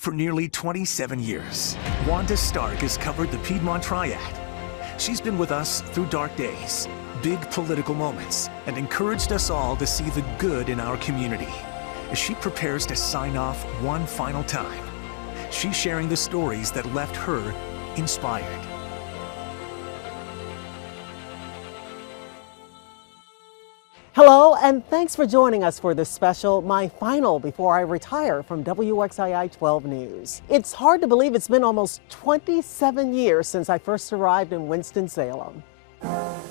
For nearly 27 years, Wanda Stark has covered the Piedmont Triad. She's been with us through dark days, big political moments, and encouraged us all to see the good in our community. As she prepares to sign off one final time, she's sharing the stories that left her inspired. Hello, and thanks for joining us for this special, my final before I retire from WXII 12 News. It's hard to believe it's been almost 27 years since I first arrived in Winston-Salem.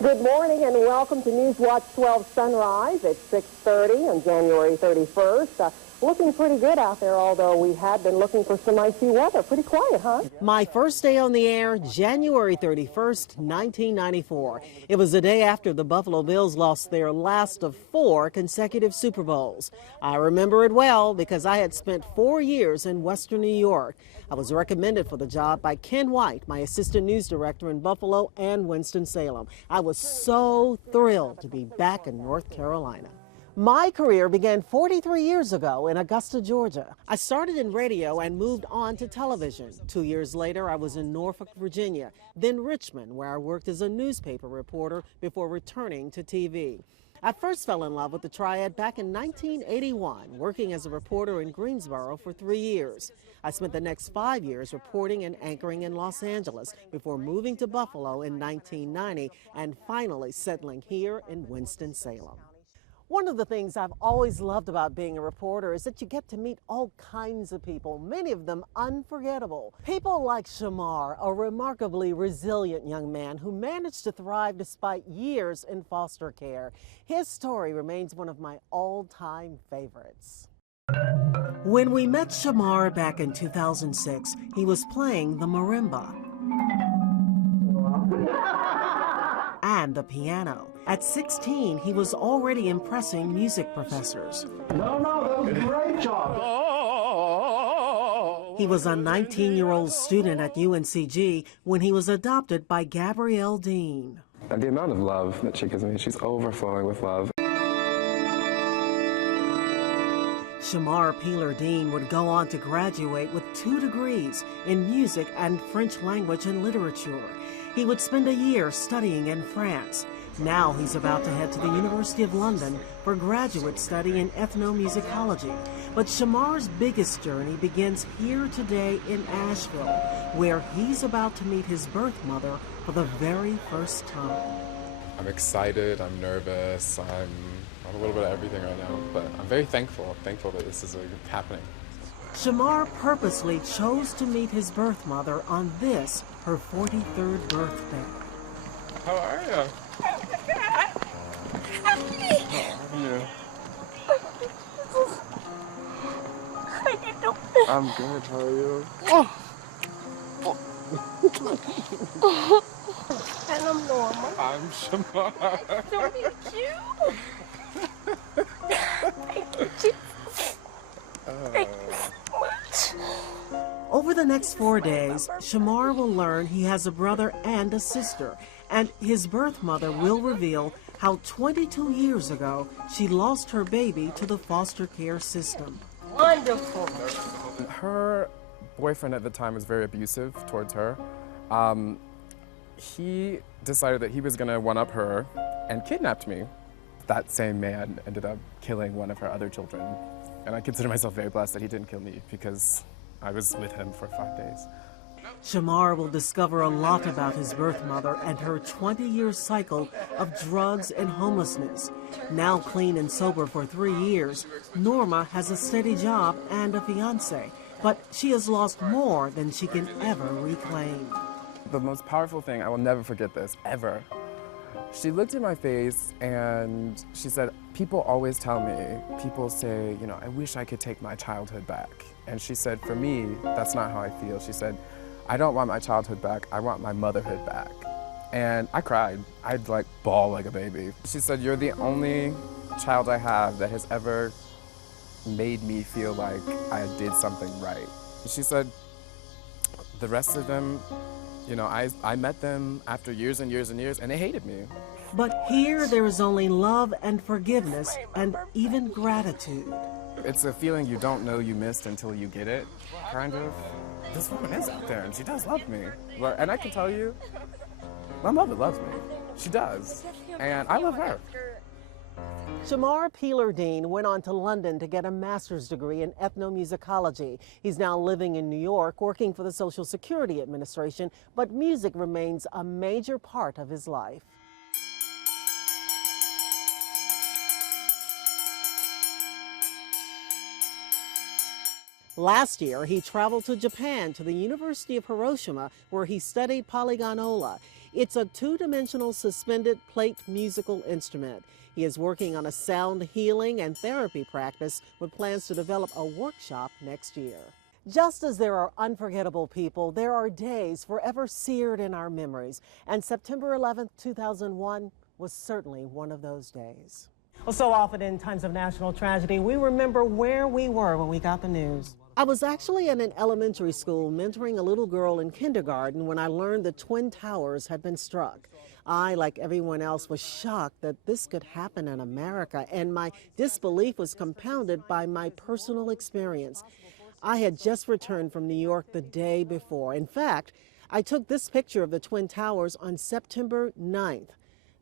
Good morning and welcome to News Watch 12 Sunrise at 6:30 on January 31st. Looking pretty good out there, although we had been looking for some icy weather. Pretty quiet, huh? My first day on the air, January 31st, 1994. It was the day after the Buffalo Bills lost their last of 4 consecutive Super Bowls. I remember it well because I had spent 4 years in Western New York. I was recommended for the job by Ken White, my assistant news director in Buffalo and Winston-Salem. I was so thrilled to be back in North Carolina. My career began 43 years ago in Augusta, Georgia. I started in radio and moved on to television. 2 years later, I was in Norfolk, Virginia, then Richmond, where I worked as a newspaper reporter before returning to TV. I first fell in love with the Triad back in 1981, working as a reporter in Greensboro for 3 years. I spent the next 5 years reporting and anchoring in Los Angeles before moving to Buffalo in 1990 and finally settling here in Winston-Salem. One of the things I've always loved about being a reporter is that you get to meet all kinds of people, many of them unforgettable. People like Shamar, a remarkably resilient young man who managed to thrive despite years in foster care. His story remains one of my all-time favorites. When we met Shamar back in 2006, he was playing the marimba and the piano. At 16, he was already impressing music professors. No, that was a great job. He was a 19-year-old student at UNCG when he was adopted by Gabrielle Dean. And the amount of love that she gives me, she's overflowing with love. Shamar Peeler Dean would go on to graduate with 2 degrees in music and French language and literature. He would spend a year studying in France. Now he's about to head to the University of London for graduate study in ethnomusicology. But Shamar's biggest journey begins here today in Asheville, where he's about to meet his birth mother for the very first time. I'm excited, I'm nervous, I'm a little bit of everything right now, but I'm very thankful. I'm thankful that this is happening. Shamar purposely chose to meet his birth mother on this, her 43rd birthday. How are you? I'm good, how are you? And I'm Norma. I'm Shamar. So meet you. Thank you, Jesus. Thank you so much. Over the next 4 days, Shamar will learn he has a brother and a sister, and his birth mother will reveal how 22 years ago she lost her baby to the foster care system. Wonderful. Her boyfriend at the time was very abusive towards her. He decided that he was going to one-up her and kidnapped me. That same man ended up killing one of her other children. And I consider myself very blessed that he didn't kill me because I was with him for 5 days. Shamar will discover a lot about his birth mother and her 20-year cycle of drugs and homelessness. Now clean and sober for 3 years, Norma has a steady job and a fiancé, but she has lost more than she can ever reclaim. The most powerful thing, I will never forget this, ever. She looked in my face and she said, people always tell me, people say, you know, I wish I could take my childhood back. And she said, for me, that's not how I feel. She said, I don't want my childhood back, I want my motherhood back. And I cried. I'd like bawl like a baby. She said, you're the only child I have that has ever made me feel like I did something right. She said, the rest of them, you know, I met them after years and years and years, and they hated me. But here there is only love and forgiveness and even gratitude. It's a feeling you don't know you missed until you get it, kind of. This woman is out there, and she does love me. And I can tell you, my mother loves me. She does. And I love her. Shamar Peeler-Dean went on to London to get a master's degree in ethnomusicology. He's now living in New York, working for the Social Security Administration, but music remains a major part of his life. Last year, he traveled to Japan to the University of Hiroshima, where he studied polygonola. It's a two-dimensional suspended plate musical instrument. He is working on a sound healing and therapy practice with plans to develop a workshop next year. Just as there are unforgettable people, there are days forever seared in our memories, and September 11th, 2001 was certainly one of those days. Well, so often in times of national tragedy, we remember where we were when we got the news. I was actually at an elementary school mentoring a little girl in kindergarten when I learned the Twin Towers had been struck. I, like everyone else, was shocked that this could happen in America, and my disbelief was compounded by my personal experience. I had just returned from New York the day before. In fact, I took this picture of the Twin Towers on September 9th.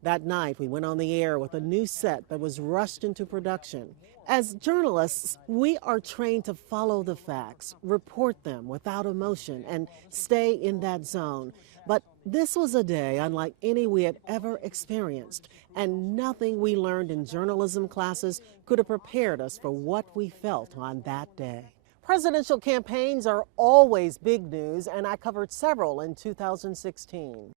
That night, we went on the air with a new set that was rushed into production. As journalists, we are trained to follow the facts, report them without emotion, and stay in that zone. But this was a day unlike any we had ever experienced, and nothing we learned in journalism classes could have prepared us for what we felt on that day. Presidential campaigns are always big news, and I covered several in 2016.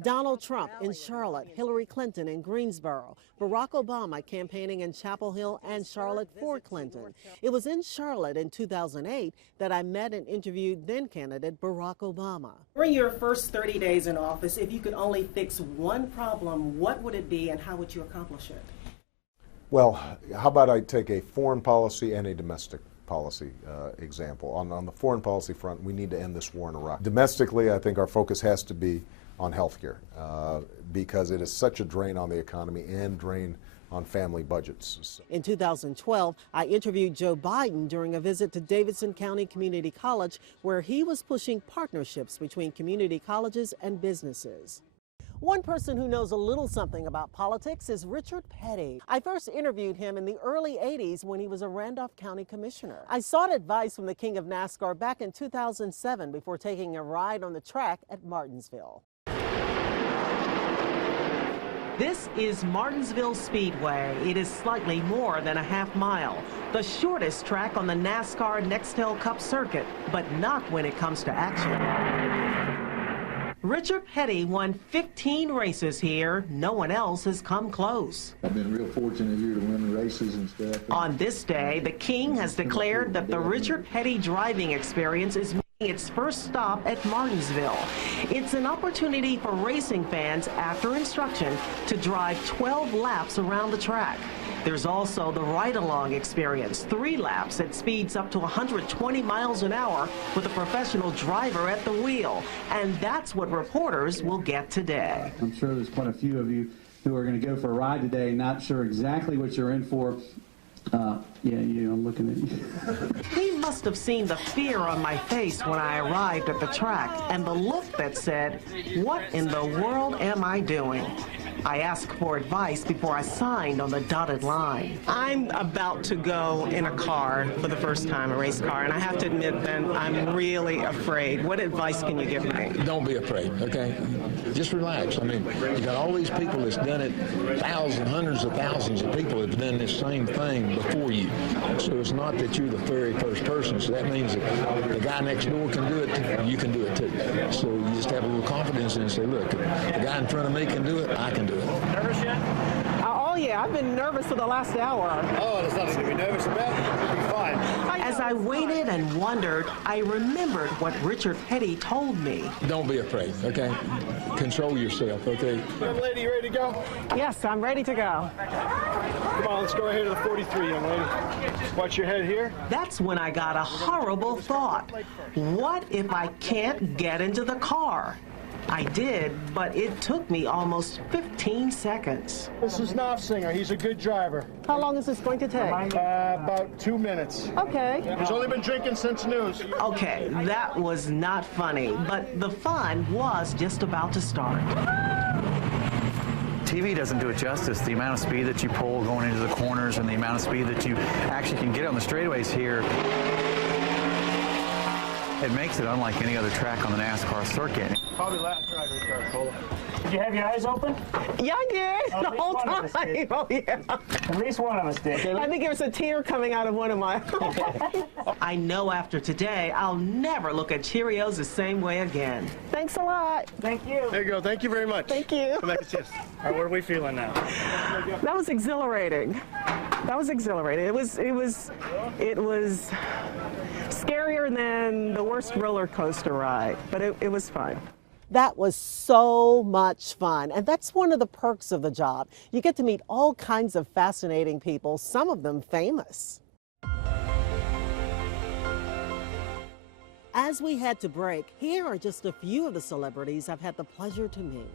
Donald Trump in Charlotte, Hillary Clinton in Greensboro, Barack Obama campaigning in Chapel Hill and Charlotte for Clinton. It was in Charlotte in 2008 that I met and interviewed then-candidate Barack Obama. During your first 30 days in office, if you could only fix one problem, what would it be and how would you accomplish it? Well, how about I take a foreign policy and a domestic policy example. On the foreign policy front, we need to end this war in Iraq. Domestically, I think our focus has to be on healthcare because it is such a drain on the economy and drain on family budgets. In 2012, I interviewed Joe Biden during a visit to Davidson County Community College, where he was pushing partnerships between community colleges and businesses. One person who knows a little something about politics is Richard Petty. I first interviewed him in the early 80s when he was a Randolph County Commissioner. I sought advice from the king of NASCAR back in 2007 before taking a ride on the track at Martinsville. This is Martinsville Speedway. It is slightly more than a half mile. The shortest track on the NASCAR Nextel Cup circuit, but not when it comes to action. Richard Petty won 15 races here. No one else has come close. I've been real fortunate here to win races and stuff. On this day, the king has declared that the Richard Petty driving experience is making its first stop at Martinsville. It's an opportunity for racing fans, after instruction, to drive 12 laps around the track. There's also the ride-along experience, 3 laps at speeds up to 120 miles an hour with a professional driver at the wheel. And that's what reporters will get today. I'm sure there's quite a few of you who are going to go for a ride today, not sure exactly what you're in for. I'm looking at you. He must have seen the fear on my face when I arrived at the track and the look that said, "What in the world am I doing?" I asked for advice before I signed on the dotted line. I'm about to go in a car for the first time, a race car, and I have to admit that I'm really afraid. What advice can you give me? Don't be afraid, okay? Just relax. I mean, you got all these people that's done it, thousands, hundreds of thousands of people have done this same thing before you. So it's not that you're the very first person. So that means that the guy next door can do it, you can do it too. So you just have a little confidence in it and say, look, the guy in front of me can do it, I can do it. Nervous yet? Oh yeah, I've been nervous for the last hour. Oh, there's nothing to be nervous about. You'll be fine. As I waited and wondered, I remembered what Richard Petty told me. Don't be afraid, okay? Control yourself, okay? Young lady, you ready to go? Yes, I'm ready to go. Come on, let's go ahead to the 43, young lady. Watch your head here. That's when I got a horrible thought. What if I can't get into the car? I did, but it took me almost 15 seconds. This is Knopfsinger. He's a good driver. How long is this going to take? About 2 minutes. Okay. He's only been drinking since news. Okay, that was not funny, but the fun was just about to start. TV doesn't do it justice. The amount of speed that you pull going into the corners and the amount of speed that you actually can get on the straightaways here, it makes it unlike any other track on the NASCAR circuit. Probably last drive right there, Cola. Did you have your eyes open? Yeah, I did. At The least whole one of us time. did. Oh, yeah. At least one of us did. I think there was a tear coming out of one of my eyes. I know after today, I'll never look at Cheerios the same way again. Thanks a lot. Thank you. There you go. Thank you very much. Thank you. Come back and cheers. All right, what are we feeling now? That was exhilarating. That was exhilarating. It was scarier than the worst roller coaster ride, but it was fun. That was so much fun, and that's one of the perks of the job. You get to meet all kinds of fascinating people, some of them famous. As we head to break, here are just a few of the celebrities I've had the pleasure to meet.